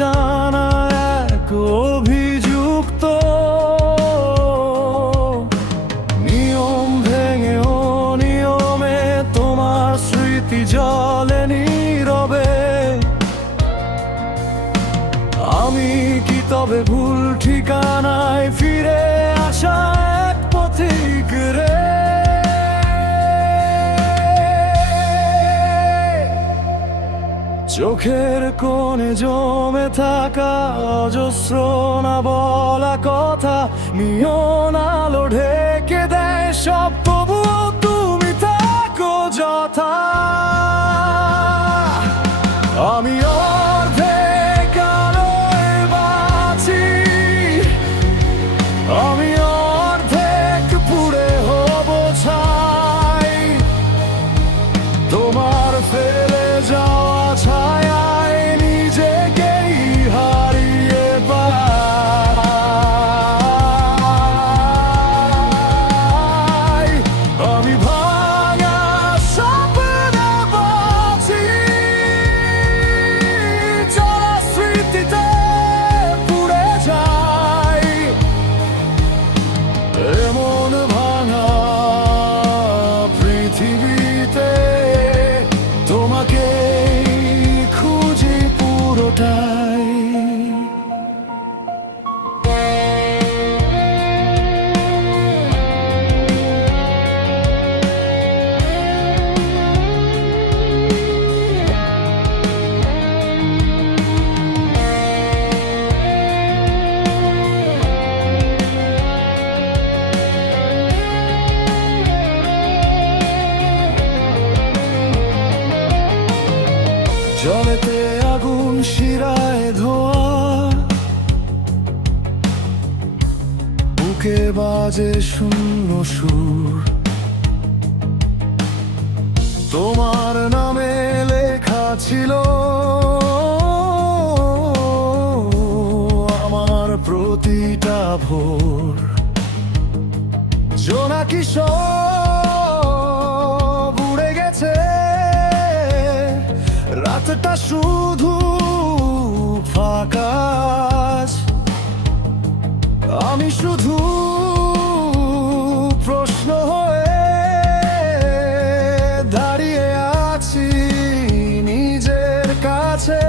জানা এক অভিযুক্ত। নিয়ম ভেঙে অনিয়মে তোমার স্মৃতি জলে নীরবে। আমি কি তবে ভুল ঠিকানায় ফিরে আসা এক পথিক রে? চোখের কোণে জমে থাকা অজস্র না বলা কথা, নিয়ন আলো ঢেকে দেয় সব, তবুও তুমি থাকো যথা। আমি অর্ধেক আলোয় বাঁচি, আমি অর্ধেক পুড়ে হব ছাই। তোমার ফেলে যাওয়া ছায়ায় নিজেকেই হারিয়ে পাই। আমি ভাঙা স্বপ্নে বাঁচি, চলা স্মৃতিতে পুড়ে যাই। এমন ভাঙা পৃথিবীতে তোমাকে খুঁজি পুরোটাই। জলেতে আগুন শিরায় ধোয়া, বুকে বাজে শূন্য সুর। তোমার নামে লেখা ছিল আমার প্রতিটা ভোর। জোনাকি সব উড়ে গেছে, রাতটা শুধু ফাঁকা। আমি শুধু প্রশ্ন হয়ে দাঁড়িয়ে আছি নিজের কাছে।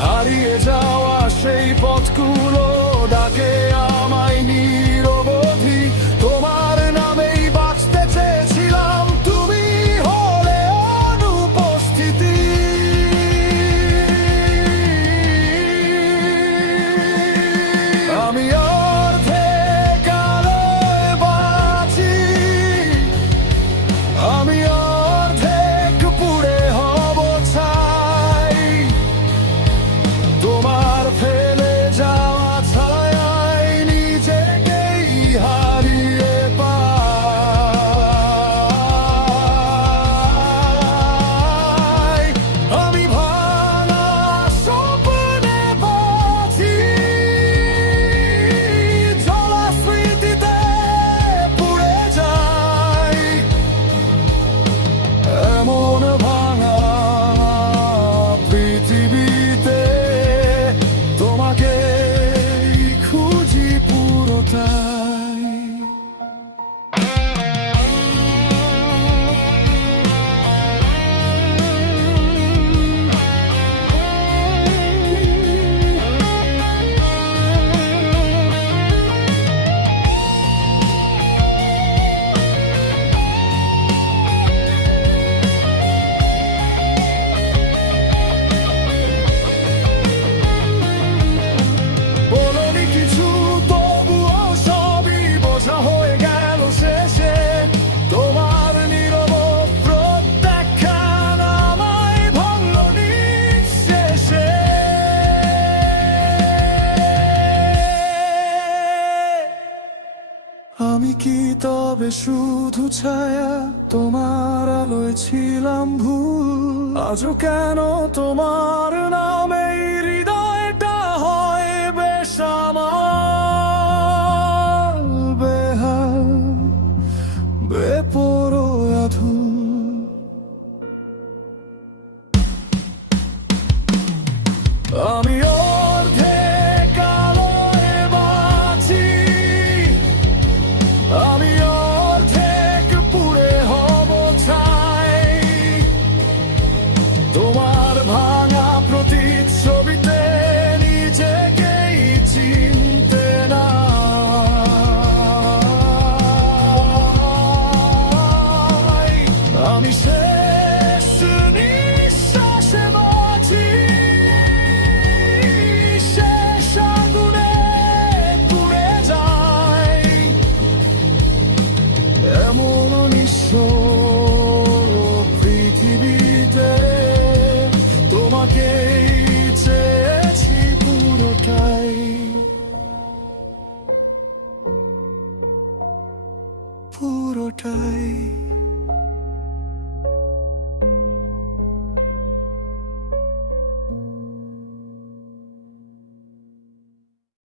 হারিয়ে যাওয়া সেই পথগুলো ডাকে আমায় নিরবধি। তোমার নামেই বাঁচতে চেয়েছিলাম, তুমি হলে অনুপস্থিতি। আমি অর্ধেক আলোয় বাঁচি, আমি অর্ধেক পুড়ে হব ছাই। তোমার ফেলে যাওয়া ছায়ায় নিজেকেই হারিয়ে পাই। আমি ভাঙা স্বপ্নে বাঁচি, জ্বলা স্মৃতিতে পুড়ে যাই। এমন ভাঙা পৃথিবীতে তোমাকে খুঁজি পুরোটাই। বলনি কিছু, তবুও সবই বোঝা হয়ে গেল শেষে। তোমার নীরব প্রত্যাখ্যান আমায় ভাঙল নিঃশেষে। আমি কি তবে শুধু ছায়া, তোমার আলোয় ছিলাম ভুল? আজও কেন তোমার নামে হৃদয়টা হয় বেসামাল, বেহাল, বেপরোয়া। তোমাকে চেয়েছি পুরোটাই, পুরোটাই।